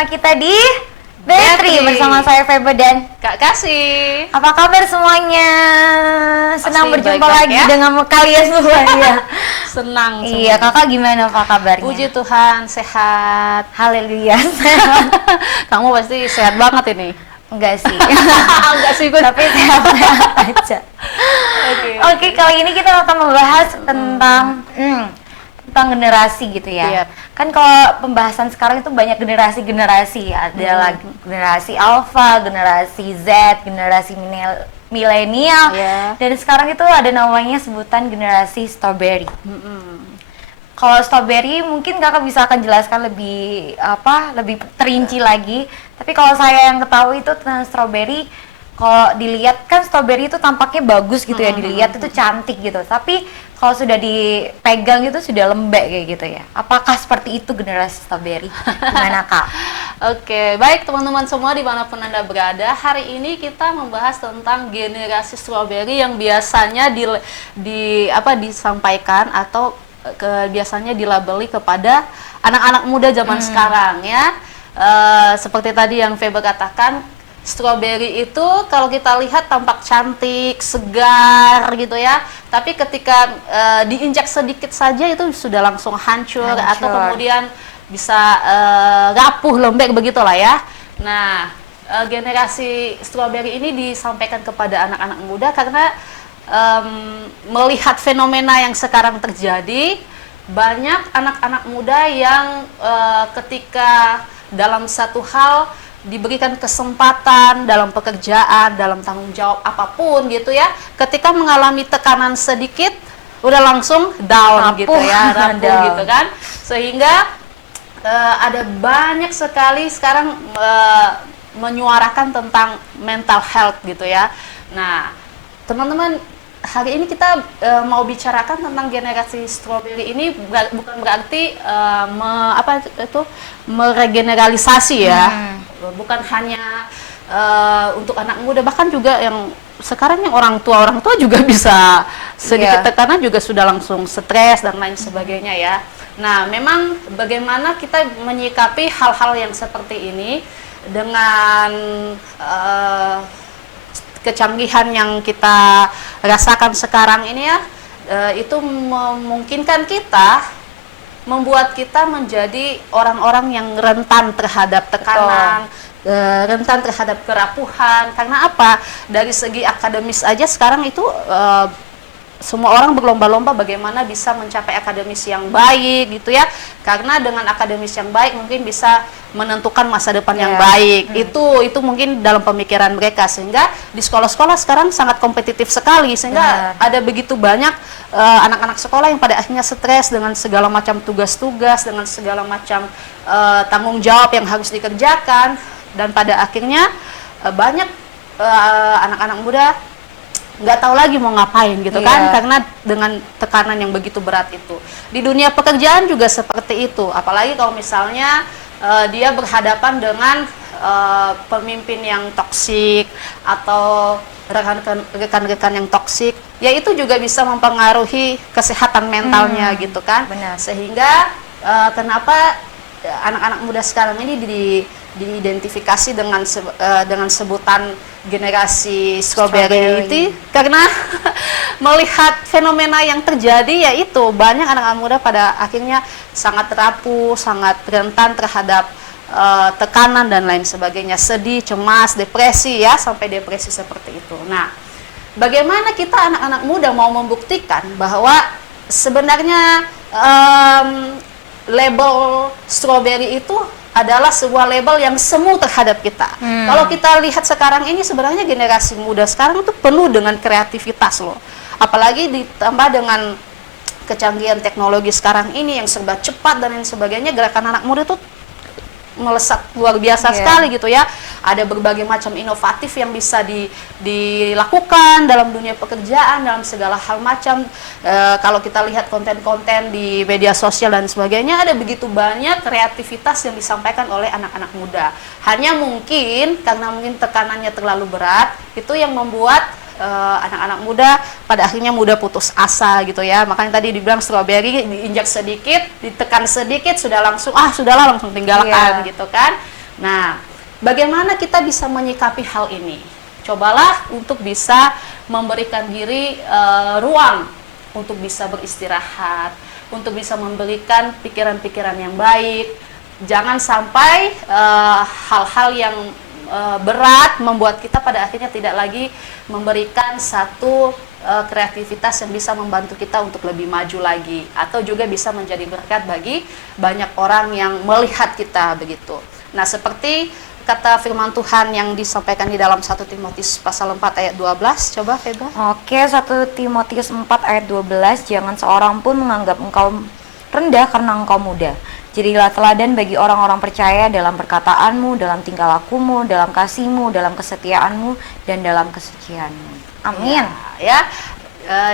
bersama kita di Betri bersama saya Febe dan Kak Kasih. Apa kabar semuanya? Senang Pasti berjumpa baik-baik lagi ya? dengan kalian semuanya. Senang. Iya, kakak gimana apa kabarnya? Puji Tuhan, sehat. Haleluya. Kamu pasti sehat banget ini. Enggak sih. Enggak sih gue. Tapi sehat-sehat aja. Oke, kali ini kita akan membahas tentang generasi gitu ya. Yep. Kan kalau pembahasan sekarang itu banyak generasi-generasi. Ada lagi generasi Alpha, generasi Z, generasi milenial. Yeah. Dan sekarang itu ada namanya sebutan generasi strawberry. Kalau strawberry mungkin kakak bisa akan jelaskan lebih terinci lagi. Tapi kalau saya yang ketahui itu tentang strawberry, kalau dilihat kan strawberry itu tampaknya bagus gitu ya, dilihat itu cantik gitu. Tapi kalau sudah dipegang itu sudah lembek kayak gitu ya. Apakah seperti itu generasi strawberry? Gimana Kak? Oke, baik teman-teman semua dimanapun Anda berada, hari ini kita membahas tentang generasi strawberry yang biasanya disampaikan atau biasanya dilabeli kepada anak-anak muda zaman sekarang ya. Seperti tadi yang Febe katakan, strawberry itu kalau kita lihat tampak cantik, segar gitu ya. Tapi ketika diinjak sedikit saja itu sudah langsung hancur. Atau kemudian bisa rapuh, lembek begitulah ya. Nah, generasi strawberry ini disampaikan kepada anak-anak muda karena melihat fenomena yang sekarang terjadi, banyak anak-anak muda yang ketika dalam satu hal diberikan kesempatan dalam pekerjaan, dalam tanggung jawab apapun gitu ya, ketika mengalami tekanan sedikit udah langsung down gitu ya, rapuh gitu kan, sehingga ada banyak sekali sekarang menyuarakan tentang mental health gitu ya. Nah, teman-teman, hari ini kita mau bicarakan tentang generasi strawberry ini bukan berarti meregeneralisasi ya. Bukan hanya untuk anak muda, bahkan juga yang sekarang yang orang tua juga bisa sedikit tekanan juga sudah langsung stres dan lain sebagainya ya. Nah, memang bagaimana kita menyikapi hal-hal yang seperti ini dengan kecanggihan yang kita rasakan sekarang ini ya, itu memungkinkan kita, membuat kita menjadi orang-orang yang rentan terhadap tekanan, rentan terhadap kerapuhan. Karena apa? Dari segi akademis aja sekarang itu semua orang berlomba-lomba bagaimana bisa mencapai akademis yang baik gitu ya. Karena dengan akademis yang baik mungkin bisa menentukan masa depan yang baik. Itu mungkin dalam pemikiran mereka, sehingga di sekolah-sekolah sekarang sangat kompetitif sekali, sehingga ada begitu banyak anak-anak sekolah yang pada akhirnya stres dengan segala macam tugas-tugas, dengan segala macam tanggung jawab yang harus dikerjakan, dan pada akhirnya banyak anak-anak muda nggak tahu lagi mau ngapain gitu kan, karena dengan tekanan yang begitu berat itu. Di dunia pekerjaan juga seperti itu, apalagi kalau misalnya dia berhadapan dengan pemimpin yang toksik atau rekan-rekan yang toksik, ya itu juga bisa mempengaruhi kesehatan mentalnya gitu kan. Benar. Sehingga kenapa anak-anak muda sekarang ini diidentifikasi dengan sebutan generasi strawberry itu, karena melihat fenomena yang terjadi, yaitu banyak anak-anak muda pada akhirnya sangat rapuh, sangat rentan terhadap tekanan dan lain sebagainya, sedih, cemas, depresi ya, sampai depresi seperti itu. Nah, bagaimana kita anak-anak muda mau membuktikan bahwa sebenarnya label strawberry itu adalah sebuah label yang semu terhadap kita. Kalau kita lihat sekarang ini, sebenarnya generasi muda sekarang itu penuh dengan kreativitas loh. Apalagi ditambah dengan kecanggihan teknologi sekarang ini yang serba cepat dan lain sebagainya, gerakan anak muda itu melesat luar biasa sekali gitu ya. Ada berbagai macam inovatif yang bisa dilakukan dalam dunia pekerjaan, dalam segala hal macam. Kalau kita lihat konten-konten di media sosial dan sebagainya, ada begitu banyak kreativitas yang disampaikan oleh anak-anak muda. Hanya mungkin karena tekanannya terlalu berat, itu yang membuat anak-anak muda pada akhirnya mudah putus asa gitu ya. Makanya tadi dibilang strawberry diinjak sedikit, ditekan sedikit sudah langsung sudahlah langsung tinggalkan gitu kan. Nah, bagaimana kita bisa menyikapi hal ini? Cobalah untuk bisa memberikan diri ruang untuk bisa beristirahat, untuk bisa memberikan pikiran-pikiran yang baik. Jangan sampai hal-hal yang berat membuat kita pada akhirnya tidak lagi memberikan satu kreativitas yang bisa membantu kita untuk lebih maju lagi, atau juga bisa menjadi berkat bagi banyak orang yang melihat kita begitu. Nah, seperti kata firman Tuhan yang disampaikan di dalam 1 Timotius pasal 4 ayat 12, coba Febra. Oke, 1 Timotius 4 ayat 12, jangan seorang pun menganggap engkau rendah karena engkau muda. Jadilah teladan bagi orang-orang percaya dalam perkataanmu, dalam tingkah lakumu, dalam kasihmu, dalam kesetiaanmu, dan dalam kesucianmu. Amin. Ya,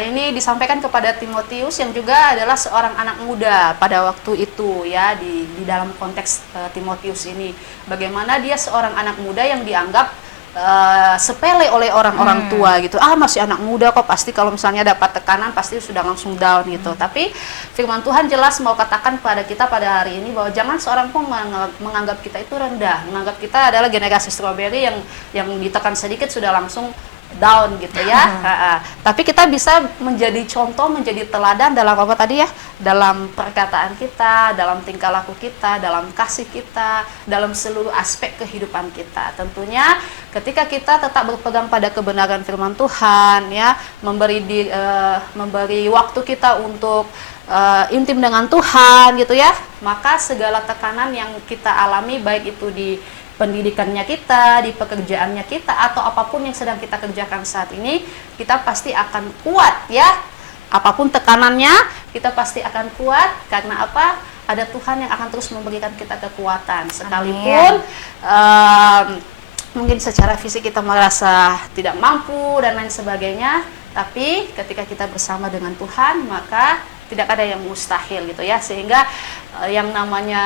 ini disampaikan kepada Timotius yang juga adalah seorang anak muda pada waktu itu ya, di dalam konteks Timotius ini. Bagaimana dia seorang anak muda yang dianggap sepele oleh orang-orang tua gitu. Masih anak muda kok, pasti kalau misalnya dapat tekanan pasti sudah langsung down gitu. Tapi firman Tuhan jelas mau katakan kepada kita pada hari ini bahwa jangan seorang pun menganggap kita itu rendah, menganggap kita adalah generasi strawberry yang ditekan sedikit sudah langsung down gitu ya. Tapi kita bisa menjadi contoh, menjadi teladan dalam apa tadi ya, dalam perkataan kita, dalam tingkah laku kita, dalam kasih kita, dalam seluruh aspek kehidupan kita. Tentunya ketika kita tetap berpegang pada kebenaran firman Tuhan ya, memberi waktu kita untuk intim dengan Tuhan gitu ya, maka segala tekanan yang kita alami, baik itu di pendidikannya kita, di pekerjaannya kita, atau apapun yang sedang kita kerjakan saat ini, kita pasti akan kuat ya. Apapun tekanannya, kita pasti akan kuat. Karena apa? Ada Tuhan yang akan terus memberikan kita kekuatan. Sekalipun mungkin secara fisik kita merasa tidak mampu dan lain sebagainya, tapi ketika kita bersama dengan Tuhan, maka tidak ada yang mustahil gitu ya. Sehingga yang namanya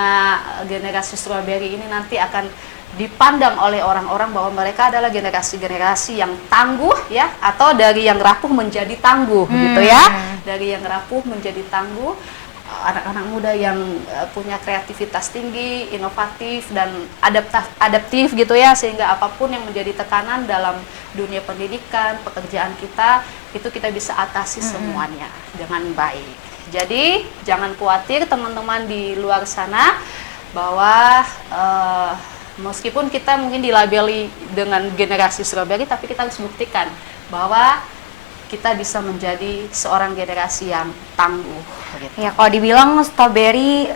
generasi strawberry ini nanti akan dipandang oleh orang-orang bahwa mereka adalah generasi-generasi yang tangguh ya, atau dari yang rapuh menjadi tangguh gitu ya. Dari yang rapuh menjadi tangguh, anak-anak muda yang punya kreativitas tinggi, inovatif dan adaptif gitu ya, sehingga apapun yang menjadi tekanan dalam dunia pendidikan, pekerjaan kita, itu kita bisa atasi semuanya dengan baik. Jadi jangan khawatir teman-teman di luar sana bahwa meskipun kita mungkin dilabeli dengan generasi strawberry, tapi kita harus buktikan bahwa kita bisa menjadi seorang generasi yang tangguh. Gitu. Ya, kalau dibilang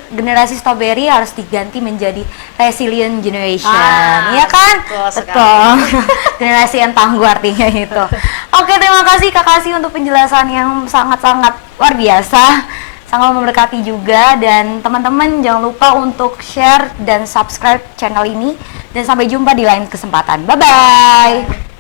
generasi strawberry harus diganti menjadi resilient generation, iya kan? Betul. Generasi yang tangguh artinya itu. Oke, terima kasih Kak Kasih untuk penjelasan yang sangat-sangat luar biasa. Sangat memberkati juga, dan teman-teman jangan lupa untuk share dan subscribe channel ini, dan sampai jumpa di lain kesempatan. Bye bye.